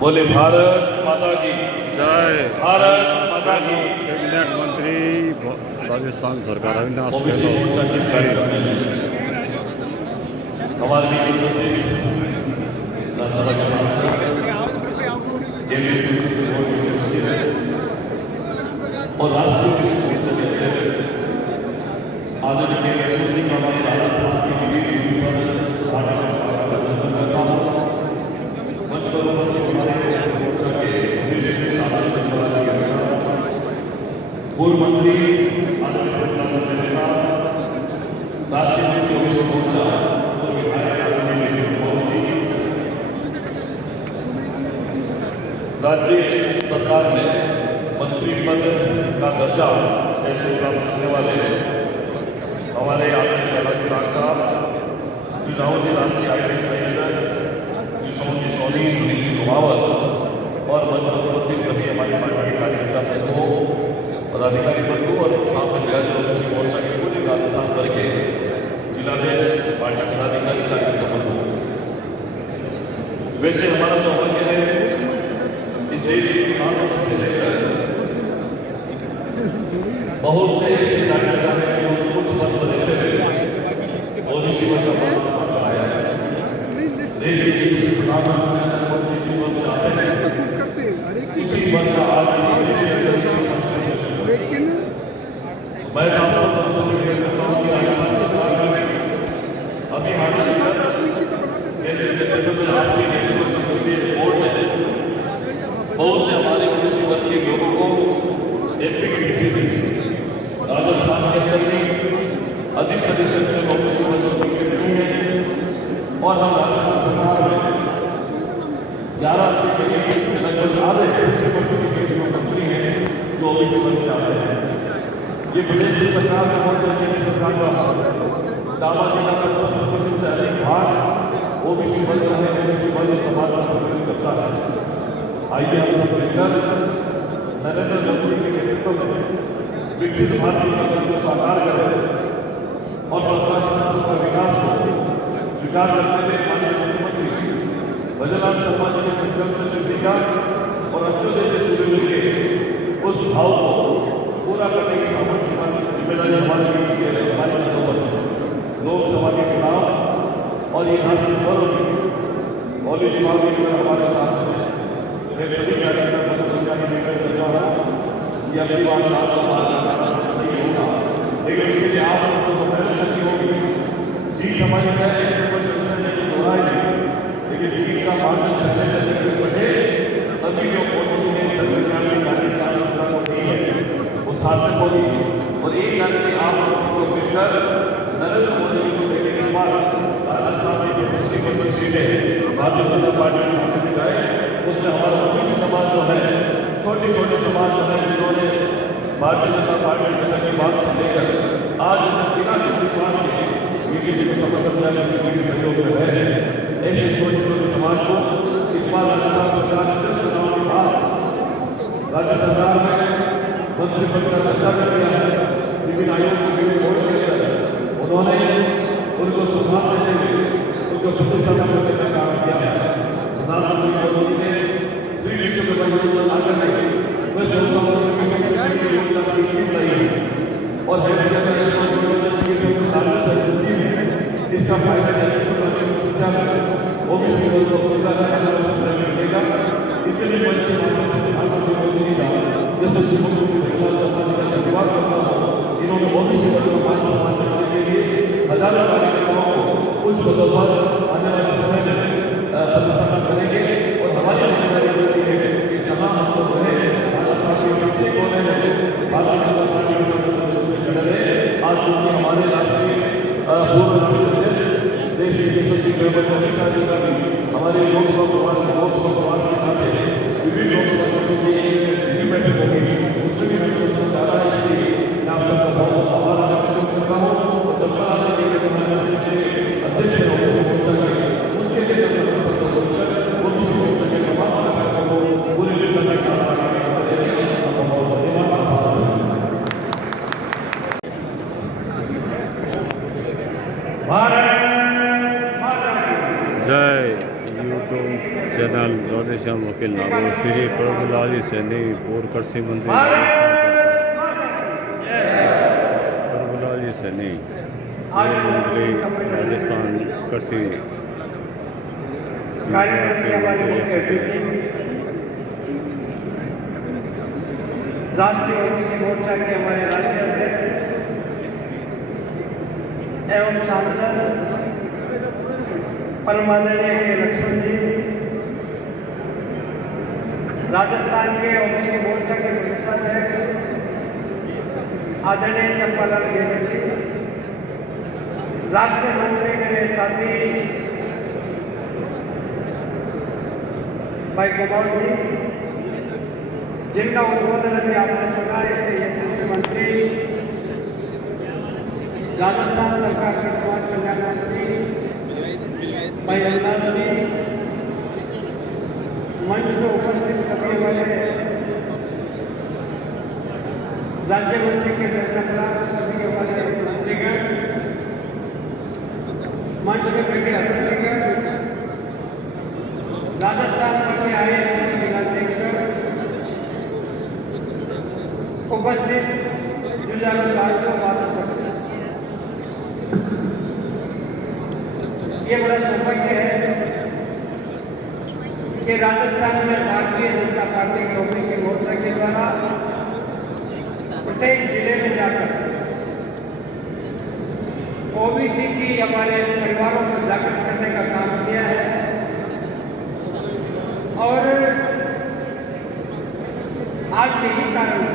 बोले भारत माता की जय। भारत माता की। कैबिनेट मंत्री राजस्थान सरकार अविनाश ओबीसी मोर्चा के हमारे बीच उपस्थित राज्यसभा के सांसद, केंद्रीय संसदीय बोर्ड के सदस्य और राष्ट्रीय कृषि मोर्चा के अध्यक्ष आदरणीय के लक्ष्मण जी का हमारे राजस्थान की जीवित भूमि पर अभिनंदन करता हूँ। मंच पर उपस्थित हमारे मोर्चा के प्रदेश के साधन चंद्रलाल के अनुसार पूर्व मंत्री आदरणीय प्रताप सिंह साहब, राष्ट्रीय मंत्री ओबीसी मोर्चा पूर्व विधायक आदरणीय जी, राज्य सरकार में मंत्री पद का दर्जा ऐसे प्राप्त करने वाले हमारे आदरणीय राजनाथ साहब, श्री राहुल जी राष्ट्रीय आईपीएस संयोजक, श्री सोनी सोनी सुनील कुमावत और मंच सभी हमारी पार्टी के कार्यकर्ता बंधुओं, पदाधिकारी बंधु और साथ में विराजमान ओबीसी मोर्चा के पूरे राजस्थान भर के जिलाध्यक्ष, पार्टी पदाधिकारी, कार्यकर्ता बंधु। वैसे हमारा सौभाग्य है इस देश के किसानों से लेकर बहुत से ऐसे कार्यकर्ता हैं जो कुछ पद पर रहते हुए ओबीसी वर्ग का मान सम्मान कराया है। देश के यशस्वी प्रधानमंत्री नरेंद्र मोदी जिस वर्ग से आते हैं उसी वर्ग का आज देश के अंदर मैं आप सब लोगों से निवेदन करता हूं कि राजस्थान सरकार में अभी हाल ही में केंद्रीय नेतृत्व में आपके नेतृत्व संसदीय बोर्ड ने बहुत से हमारे ओबीसी वर्ग के लोगों को एमपी की टिकट दी। राजस्थान के अंदर भी अधिक से अधिक संख्या में ओबीसी वर्ग को टिकट दी है और हम राजस्थान सरकार में 11 से लगभग आधे मंत्री हैं जो ओबीसी वर्ग से आते हैं। ये प्रदेश सरकार में सरकार का दावा देना से अधिक भाग ओबीसी वर्ग है, ओबीसी वर्ग समाज का प्रतिनिधित्व करता है। आइए हम सब मिलकर नरेंद्र मोदी के नेतृत्व में विकसित भारत की कल्पना को साकार करें और सबका साथ सबका विकास को स्वीकार करते हुए माननीय मुख्यमंत्री भजनलाल शर्मा जी के संकल्प से सिद्धि का और अंत्योदय से जुड़े हुए उस भाव को पूरा करने की जिम्मेदारी हमारे बीच की है। हमारी लोकसभा के चुनाव और ये राष्ट्रीय पर्व होली दिवाली में हमारे साथ हैं। मैं सभी कार्यकर्ताओं को समझाने में करता हूँ कि अगली बार 400 बार सही होगा, लेकिन इसके लिए आप लोगों को मेहनत करनी होगी। जीत हमारी है, इससे कोई संशय नहीं, दोहराई नहीं, लेकिन जीत का मार्ग पहले से लेकर बढ़े तभी जो मोदी ने कार्यकर्ता को दी है वो सार्थक होगी। और एक करके आप सबको मिलकर नरेंद्र मोदी जी को देने के बाद राजस्थान में 25 सीटें भारतीय जनता पार्टी में जाए, उसमें हमारा ओबीसी समाज जो है, छोटे छोटे समाज जो है, जिन्होंने भारतीय जनता पार्टी की बात से लेकर आज बिना किसी स्वार्थ के बीजेपी को समर्थन दिया के सहयोग में है, ऐसे छोटे छोटे समाज को इस बार राजस्थान सरकार ने चुनाव के बाद राज्य सरकार में मंत्रिपद का चर्चा कर दिया है। विभिन्न आयोगों के बोर्ड के अंदर उन्होंने उनको सम्मान देते हुए उनको प्रतिष्ठापन करने का काम किया है। प्रधानमंत्री मोदी ने श्री विश्वकर्मा योजना ला करके मैं सोचता हूँ कि सबसे बड़ी योजना की स्कीम लाई है और इसका फायदा ओबीसी वर्ग को मिलेगा। इसके लिए मंच से प्रधानमंत्री मोदी जी का यशस्वी मुख्यमंत्री धन्यवाद करता हूँ। इन्होंने ओबीसी वर्ग को मान सम्मान करने के लिए हजारों कार्यकर्ताओं को कुछ बदल पर आने वाले समय में प्रतिस्थापन करेंगे और हमारी जिम्मेदारी बनती है कि जहां हम लोग रहे राजस्थान के प्रत्येक कोने में भारतीय जनता पार्टी के साथ जुड़े रहे। आज चूंकि हमारे राष्ट्रीय पूर्व राष्ट्रीय अध्यक्ष देश के यशस्वी अमित शाह जी का भी हमारे लोकसभा प्रवास के नाते विभिन्न लोकसभा क्षेत्रों की दिल्ली बैठक होगी, उसमें भी मैं सोचना चाह रहा है। इसलिए मैं आप सबका बहुत बहुत आभार व्यक्त करता हूँ और चंपा आने के लिए से अध्यक्ष है ओबीसी मोर्चा के उनके लिए ओबीसी मोर्चा के तमाम कार्यकर्ताओं को पूरे विश्व के साथ जय यूट्यूब चैनल राधेश्याम वकील नागौर, श्री प्रभुलाल सैनी, पूर्व कृषि मंत्री प्रभुलाल सैनी, पूर्व मंत्री राजस्थान कृषि राष्ट्रीय ओबीसी मोर्चा के हमारे राष्ट्रीय अध्यक्ष एवं सांसद परम आदरणीय के लक्ष्मण जी, राजस्थान के ओबीसी मोर्चा के प्रदेशाध्यक्ष आदरणीय चंपालाल गहलोत जी, राष्ट्रीय मंत्री मेरे साथी भाई कुमार जी, जिनका उद्बोधन अभी आपने सुना है, यशस्वी मंत्री, राजस्थान सरकार के समाज कल्याण मंत्री भाई रविदास जी, मंच में उपस्थित सभी हमारे राज्य मंत्री के दर्जा प्राप्त सभी हमारे मंत्रीगण, मंच में बैठे अतिथिगण, राजस्थान से आए सभी जिलाध्यक्षगण, उपस्थित जुझारू साथियों, माता सभी, ये बड़ा सौभाग्य है कि राजस्थान में भारतीय जनता पार्टी के ओबीसी मोर्चा के द्वारा प्रत्येक जिले में जाकर ओबीसी की हमारे परिवारों को जागृत करने का काम किया है। और आज यही कारण है,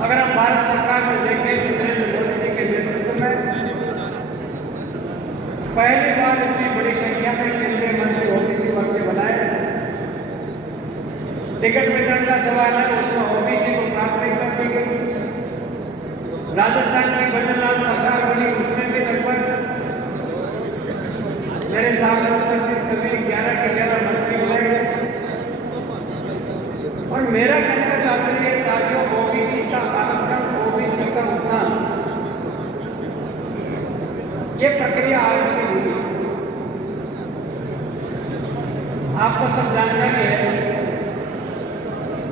अगर हम भारत सरकार में देखें तो नरेंद्र मोदी जी के नेतृत्व में पहली बार इतनी बड़ी संख्या में केंद्रीय मंत्री ओबीसी मोर्चे बनाए। टिकट वितरण का सवाल है, उसमें ओबीसी को प्राथमिकता दी गई। राजस्थान की बदलनाम सरकार बनी, उसमें भी लगभग मेरे सामने उपस्थित सभी 11 के 11 मंत्री बनाए गए। और मेरा कहने का तात्पर्य साथियों, ओबीसी का आरक्षण, ओबीसी का उत्थान, ये प्रक्रिया आज की नहीं है। आपको सब जानकारी है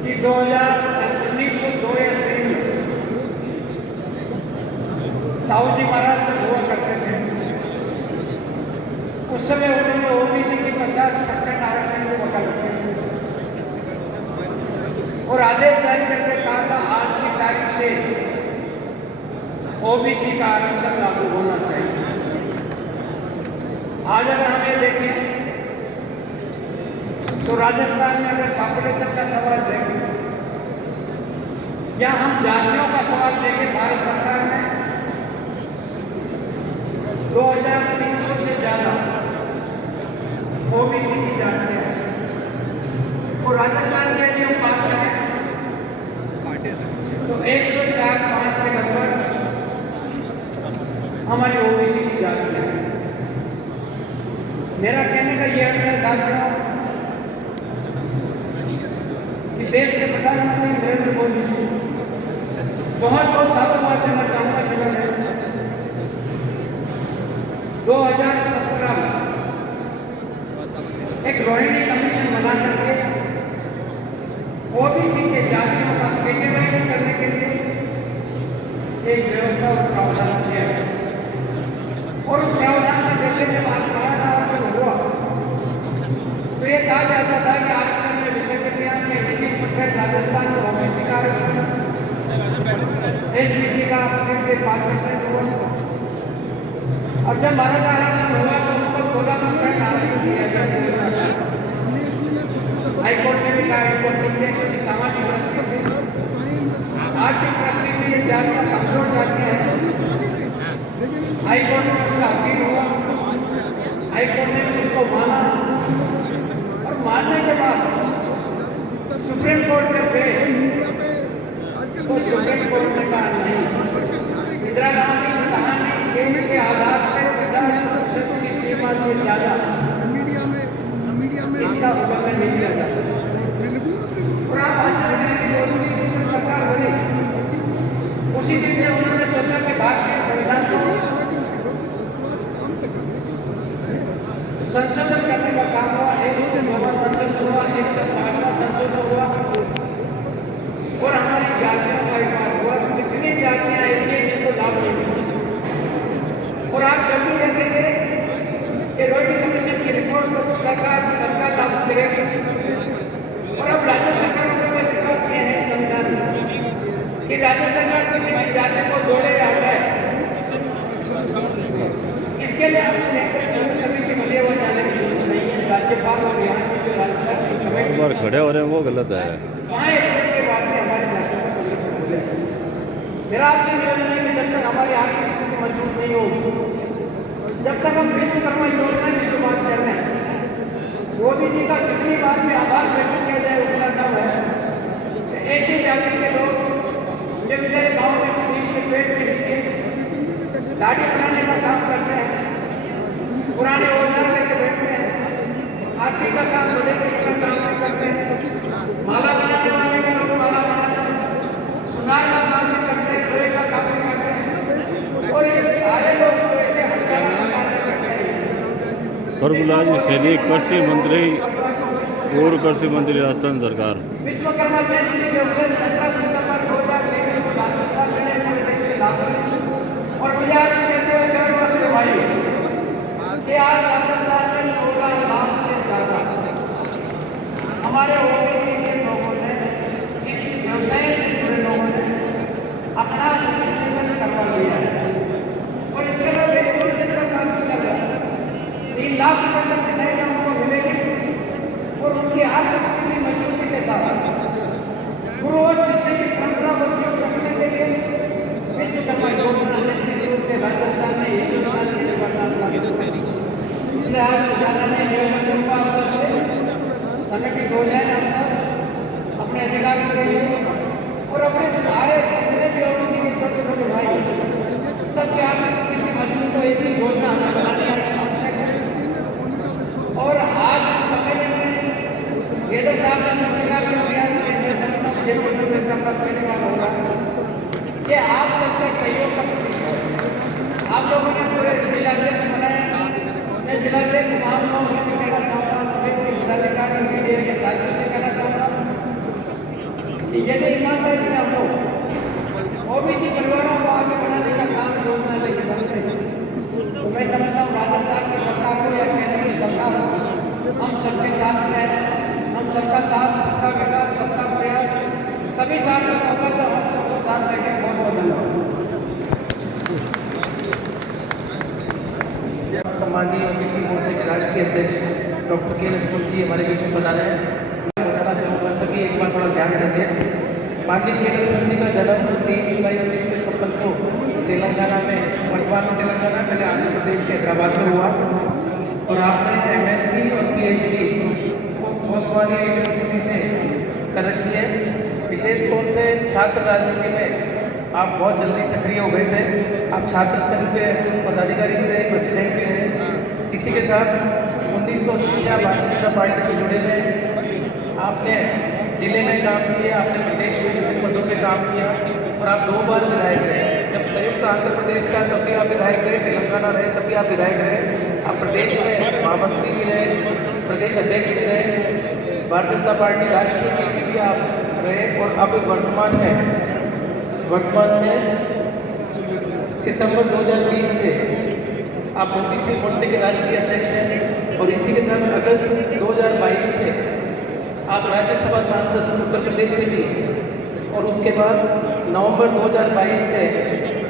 कि 1902 या 3 में साहू जी महाराज जब हुआ करते थे, उस समय उन्होंने ओबीसी की 50% आरक्षण की वकालत की और आदेश जारी करके कहा था आज की तारीख से ओबीसी का आरक्षण लागू होना चाहिए। आज अगर हम ये देखें तो राजस्थान में अगर पॉपुलेशन का सवाल देखें या हम जातियों का सवाल देखें, भारत सरकार में 2300 से ज्यादा ओबीसी की जातियां हैं। और राजस्थान के लिए हम बात करें तो 104-5 के लगभग हमारी ओबीसी की जातियां हैं। मेरा कहने का ये अर्थ है साथियों कि देश के प्रधानमंत्री नरेंद्र मोदी जी बहुत साधुवाद देना चाहूंगा, जिन्होंने 2017 में एक रोहिणी कमीशन बना करके ओबीसी के जातियों का कैटेगराइज करने के लिए एक व्यवस्था और प्रावधान किया है। और उस प्रावधान में देखते जब मराठा आरक्षण हुआ तो ये कहा जाता था कि आरक्षण में विषय के दिया कि 21% राजस्थान में ओबीसी का आरक्षण, एसबीसी का फिर से 5% हुआ। और जब मराठा आरक्षण हुआ तो उनको 16% आरक्षण दिया गया। हाईकोर्ट ने भी कहा, हाईकोर्ट ने क्योंकि सामाजिक दृष्टि से, आर्थिक दृष्टि से ये जातियां कमजोर जातियां हैं। हाईकोर्ट में उसका अपील हुआ, हाईकोर्ट ने भी उसको माना और मानने के बाद सुप्रीम कोर्ट जब गए तो सुप्रीम कोर्ट ने कहा नहीं, इंदिरा गांधी सहानी केस के आधार पर 50% की सीमा से ज्यादा इसका उल्लंघन नहीं किया जा सकता। और आप आश्चर्य करेंगे, मोदी की दूसरी सरकार बनी उसी दिन से उन्होंने सोचा कि भारतीय संविधान को संशोधन करने का काम हुआ। राज्य सरकार किसी भी जाति को जोड़े या हटाए, इसके लिए आप केंद्र की जो समिति बनी हुई जाने की जरूरत नहीं है। राज्यपाल और यहाँ की जो राजस्थान की कमेटी बार खड़े हो रहे हैं वो गलत है। वहाँ एक मिनट के बाद में हमारी जातियों का संरक्षण हो जाएगा। मेरा आपसे निवेदन है कि जब तक हमारी आर्थिक स्थिति मजबूत नहीं होगी, जब तक हम विश्वकर्मा योजना की जो बात कर रहे हैं, मोदी जी का जितनी बार में आभार व्यक्त किया जाए उतना कम है। तो ऐसी जाति के लोग जो बेचारे गाँव में नीम के पेड़ के नीचे दाढ़ी बनाने का काम करते हैं, पुराने औजार लेके बैठते हैं, हाथी का काम बड़े का काम नहीं करते हैं, माला बनाने वाले के लोग माला बनाते हैं, सुनार का काम नहीं करते हैं, लोहे का काम नहीं करते हैं, और ये सारे लोग तो ऐसे हड़ताल का काम करते हैं। प्रभुलाल सैनी कृषि मंत्री, पूर्व कृषि मंत्री राजस्थान सरकार। विश्वकर्मा जयंती के अवसर 17 सितंबर 2023 को राजस्थान में पूरे देश में लागू है और मुझे आज कहते हुए गर्व और भाई कि आज राजस्थान में 16 लाख से ज्यादा हमारे ओबीसी के लोगों ने, इन व्यवसाय से जुड़े लोगों ने अपना रजिस्ट्रेशन करवा लिया है और इसके बाद वेरिफिकेशन का काम भी चल रहा है। 3 लाख रुपए तक की सहायता उनको मिलेगी और उनकी आर्थिक स्थिति मजबूती के साथ गुरु और शिष्य की परंपरा को जीवित रखने के लिए विश्वकर्मा योजना निश्चित रूप से राजस्थान में हिंदुस्तान की लगातार लागू है। इसलिए आज मैं जानना नहीं निवेदन करूँगा आप सबसे, संगठित हो जाए आप सब अपने अधिकारों के लिए और अपने सारे जितने भी ओबीसी के छोटे छोटे भाई सबकी आर्थिक स्थिति मजबूत हो, ऐसी योजना हमें बनानी आवश्यक है। और आज इस समय में केंद्र साहब ने जिस प्रकार के प्रयास किए, पहली बार हो रहा है, ये आप सबका सहयोग का प्रतीक है। आप लोगों ने पूरे जिलाध्यक्ष बनाए, मैं जिलाध्यक्ष महानुभाव से भी कहना चाहूँगा, मुझे इसके पदाधिकारी मीडिया के साथियों से कहना चाहूँगा कि यदि ईमानदारी से हम लोग ओबीसी परिवारों को आगे बढ़ाने का काम योजना लेके बढ़ते हैं तो मैं समझता हूँ राजस्थान की सरकार हो या केंद्र की सरकार हो, हम सबके साथ में, हम सबका साथ, सबका विकास, सबका प्रयास तभी साथ में होगा जब हम सबको साथ देंगे। बहुत बहुत धन्यवाद। सम्माननीय ओबीसी मोर्चे के राष्ट्रीय अध्यक्ष डॉक्टर के लक्ष्मण जी हमारे बीच में बना रहे हैं। मैं बताना चाहूँगा सभी एक बार थोड़ा ध्यान देंगे। माननीय के लक्ष्मण जी का जन्म 3 जुलाई 1956 को तेलंगाना में, वर्तमान में तेलंगाना, पहले आंध्र प्रदेश के हैदराबाद में हुआ और आपने MSc और PhD को ओस्मानिया यूनिवर्सिटी से कर रखी है। विशेष तौर से छात्र राजनीति में आप बहुत जल्दी सक्रिय हो गए थे। आप छात्र संघ के पदाधिकारी भी रहे, प्रेसिडेंट भी रहे। इसी के साथ 1980 में आप भारतीय जनता पार्टी से जुड़े हुए। आपने जिले में काम किया, आपने प्रदेश में विभिन्न पदों पे काम किया और आप 2 बार विधायक रहे। जब संयुक्त आंध्र प्रदेश था तब भी आप विधायक रहे, तेलंगाना रहे तब भी आप विधायक रहे। आप प्रदेश में महामंत्री भी रहे, प्रदेश अध्यक्ष भी रहे, भारतीय जनता पार्टी राष्ट्रीय नीति भी आप रहे और अब वर्तमान में सितंबर 2020 से आप ओबीसी मोर्चे के राष्ट्रीय अध्यक्ष हैं और इसी के साथ अगस्त 2022 से आप राज्यसभा सांसद उत्तर प्रदेश से भी, और उसके बाद नवंबर 2022 से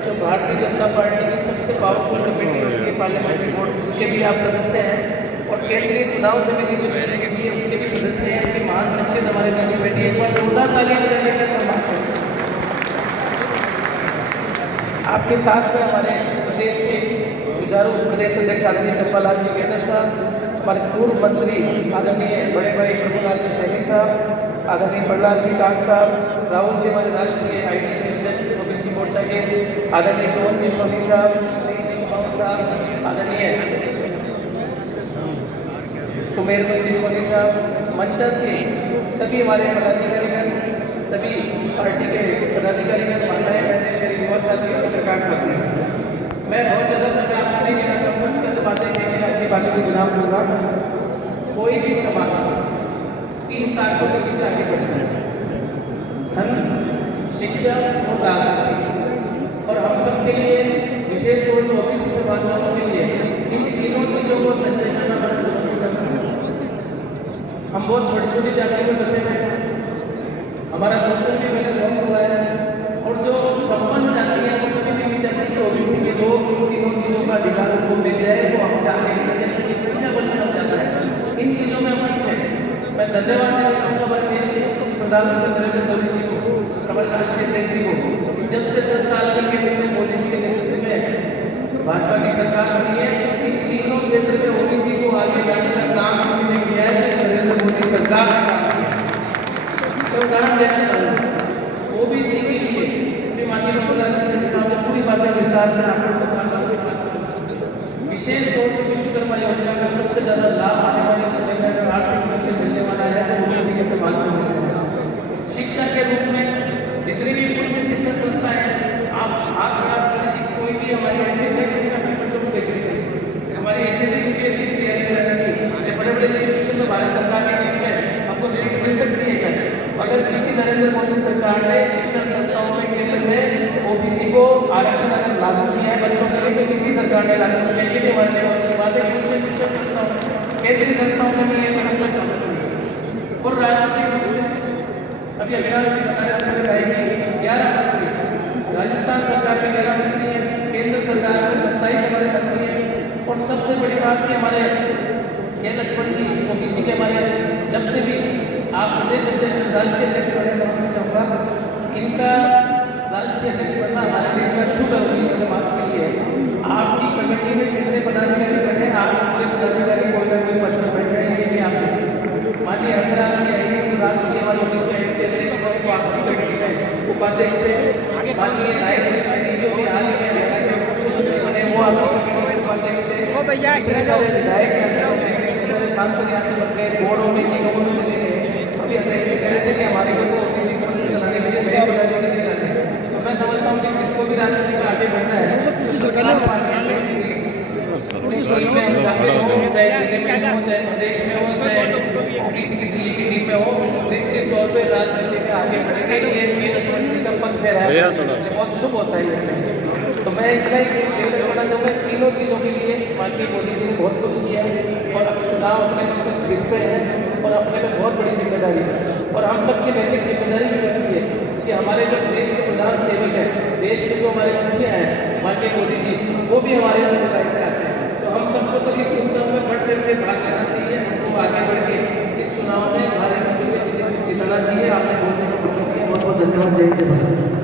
जो भारतीय जनता पार्टी की सबसे पावरफुल कमेटी होती है पार्लियामेंट्री बोर्ड, उसके भी आप सदस्य हैं और केंद्रीय चुनाव समिति जो बीजेपी की है उसके भी सदस्य हैं। ऐसी महान शख्सियत हमारे बीच में बैठी है। एक बार जोरदार तालियां बजाने का सम्मान करें। आपके साथ में हमारे प्रदेश के जुझारू प्रदेश अध्यक्ष आदरणीय चंपालाल जी केंद्र साहब, हमारे पूर्व मंत्री आदरणीय बड़े भाई प्रभुलाल जी सैनी साहब, आदरणीय प्रहलाद जी काक साहब, राहुल जी हमारे राष्ट्रीय IT संयोजक ओबीसी मोर्चा के, आदरणीय सोहन जी सोनी साहब, सुनील जी मोहम्मद साहब, आदरणीय सुमेरमल जी सोनी साहब, मंचा से सभी हमारे पदाधिकारीगण, सभी पार्टी के पदाधिकारीगण, माताएं बहनें, मेरे युवा साथी और पत्रकार साथी, मैं बहुत ज़्यादा समय आपको नहीं देना चाहूँगा, चंद बातें कहकर अपनी बातों को विराम दूंगा। कोई भी समाज 3 ताकतों के पीछे आगे बढ़ता है, धन, शिक्षा और राजनीति, और हम सब के लिए विशेष तौर से ओबीसी समाज वालों के लिए इन तीनों चीज़ों को संचय करना बड़ा जरूरी है। हम बहुत छोटी छोटी जातियों में बसे हुए हैं, हमारा शोषण भी पहले बहुत हुआ है और जो संपन्न जाति है वो कभी भी नहीं चाहती कि ओबीसी के लोग इन तीनों चीज़ों का अधिकार उनको मिल जाए, वो हमसे आगे निकल जाए, क्योंकि संख्या बल में हो जाता है, इन चीज़ों में हम पीछे हैं। मैं धन्यवाद देना चाहूँगा हमारे देश के प्रधानमंत्री नरेंद्र मोदी जी को, हमारे राष्ट्रीय अध्यक्ष जी को, कि जब से 10 साल के केंद्र में मोदी जी के नेतृत्व में भाजपा की सरकार बनी है, इन तीनों क्षेत्र में ओबीसी को आगे लाने का काम किसी ने किया है, तो नरेंद्र मोदी सरकार ने काम किया। तो उदाहरण देना चाहूँगा ओबीसी के लिए अपनी माननीय प्रधान जी से सामने पूरी बातें विस्तार से आप लोगों के साथ विशेष तौर से विश्वकर्मा योजना का सबसे ज्यादा लाभ आने वाले समय में अगर आर्थिक रूप से मिलने वाला है तो ओबीसी के समाज को मिलने वाला है। शिक्षा के रूप में जितनी भी उच्च शिक्षण संस्थाएं हैं, आप हाथ खड़ा कर लीजिए, कोई भी हमारी ऐसी है किसी ने अपने बच्चों को भेज दी, हमारी ऐसी थी यूपीएससी की तैयारी कराने की, बड़े बड़े इंस्टीट्यूशन में भारत सरकार ने किसी में आपको सीट मिल सकती है क्या? अगर किसी नरेंद्र मोदी सरकार ने शिक्षण संस्थाओं में केंद्र में ओबीसी को आरक्षण अगर लागू किया है बच्चों के लिए, तो इसी सरकार ने लागू किया। ये भी हमारे लिए की बात है कि उच्च शिक्षण संस्थाओं केंद्रीय संस्थाओं में मैं ये कहना चाहूँगा। और राजनीतिक रूप से अभी अविनाश जी बता रहे थे कि 11 मंत्री राजस्थान सरकार के 11 मंत्री हैं, केंद्र सरकार में 27 हमारे मंत्री हैं। और सबसे बड़ी बात कि हमारे के लक्ष्मण जी ओबीसी के हमारे जब से भी आप प्रदेश राष्ट्रीय अध्यक्ष बने, मैं चाहूँगा इनका राष्ट्रीय अध्यक्ष बनना हमारे लिए इतना शुभ है ओबीसी समाज के लिए। आपकी कमेटी में जितने पदाधिकारी बने, आज पूरे पदाधिकारी कोई ना कोई पद में बैठे हैं, ये भी आप माननीय हंसराज जी आइए तो राष्ट्रीय हमारे ओबीसी आयोग के अध्यक्ष बने, तो आपकी कमेटी में उपाध्यक्ष थे। माननीय नायक जी जो भी हाल ही में हरियाणा के मुख्यमंत्री बने, वो आपकी कमेटी के उपाध्यक्ष थे। इतने सारे विधायक यहाँ से बन गए, इतने सारे सांसद यहाँ से बन गए, बोर्डों में निगमों में चले गए। अभी अध्यक्ष कह रहे थे कि हमारे को तो ओबीसी को चलाने के लिए नए पदाधिकारी नहीं लाने। तो मैं समझता हूँ कि जिसको भी राजनीति में आगे बढ़ना है, उस टीम में हम शामिल हो, चाहे जिले में हो, चाहे प्रदेश में हो, चाहे ओबीसी की दिल्ली की टीम में हो, निश्चित तौर पर राजनीति में आगे बढ़ेंगे। ये के लक्ष्मण जी का पद फेरा है, बहुत शुभ होता है ये। तो मैं इतना ही कहना चाहूँगा, तीनों चीज़ों के लिए माननीय मोदी जी ने बहुत कुछ किया और अब चुनाव अपने बिल्कुल सिर पे है और अपने पे बहुत बड़ी जिम्मेदारी है। और हम सबकी नैतिक जिम्मेदारी भी बनती है कि हमारे जो देश के प्रधान सेवक हैं, देश के जो हमारे मुखिया हैं माननीय मोदी जी, वो भी हमारे समुदाय से आते हैं। तो हम सबको तो इस उत्सव में बढ़ चढ़ के भाग लेना चाहिए, हमको आगे बढ़ के इस चुनाव में हमारे लोगों से जिताना चाहिए। आपने बोलने का मौका दिया, बहुत बहुत धन्यवाद। जय जय भारत।